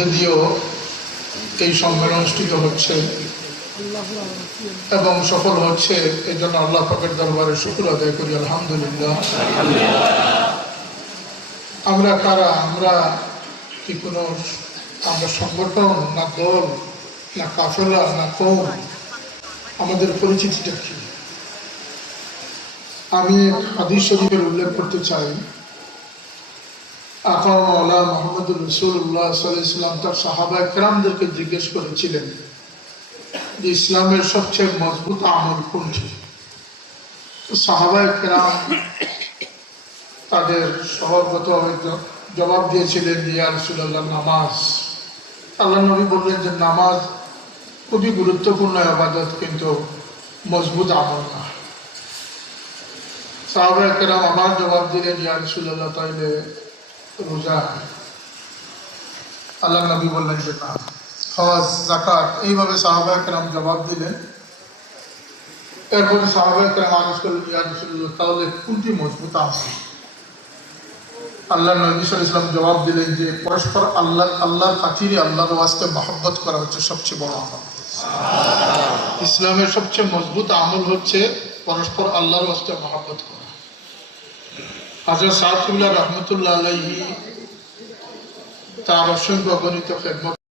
মধ্যে দিয়েও এই সম্মেলন অনুষ্ঠিত হচ্ছে এবং সফল হচ্ছে। এই জন্য আল্লাহ পাকের দরবারে শুকর আদায় করি, আলহামদুলিল্লাহ। আমরা কারা? আমরা কি কোনো আমরা সংগঠন, না দল, না কাফেলা, না কওম? আমাদের পরিচিতিটা কি? আমি হাদিস শরীফের উল্লেখ করতে চাই। আকা মাওলা মুহাম্মদুর রাসূলুল্লাহ সাল্লাল্লাহু আলাইহি ওয়াসাল্লাম তার সাহাবায়ে কেরামদেরকে জিজ্ঞেস করেছিলেন যে ইসলামের সবচেয়ে মজবুত আমল কোনটি? সাহাবায়ে কেরাম তাদের স্বভাবগতভাবে জবাব দিয়েছিলেন, ইয়া রাসূলুল্লাহ, নামাজ। আল্লাহ নবী বললেন যে নামাজ খুবই গুরুত্বপূর্ণ ইবাদত, কিন্তু মজবুত আমল না। সাহাবায়ে কেরাম আবার জবাব দিলেন, ইয়া রাসূলুল্লাহ, তাইলে রোজা? আল্লাহ নবী বললেন যে না। হজ, যাকাত, এইভাবে সাহাবায়ে কেরাম জবাব দিলেন। এরপরে সাহাবায়ে কেরাম আদেশ করলেন, ইয়া রাসূলুল্লাহ, তাহলে কোনটি মজবুত আমল? আল্লাহ নবী সাল্লাল্লাহু আলাইহি ওয়াসাল্লাম জবাব দিলেন যে পরস্পর আল্লাহর খাতিরে আল্লাহর ওয়াস্তে মহব্বত করা হচ্ছে সবচেয়ে বড় আমল। ইসলামের সবচেয়ে মজবুত আমল হচ্ছে পরস্পর আল্লাহর ওয়াস্তে মহব্বত করা। হযরত সাঈদ রাহমাতুল্লাহ আলাইহি তার অসংখ্য অগণিত খেদমত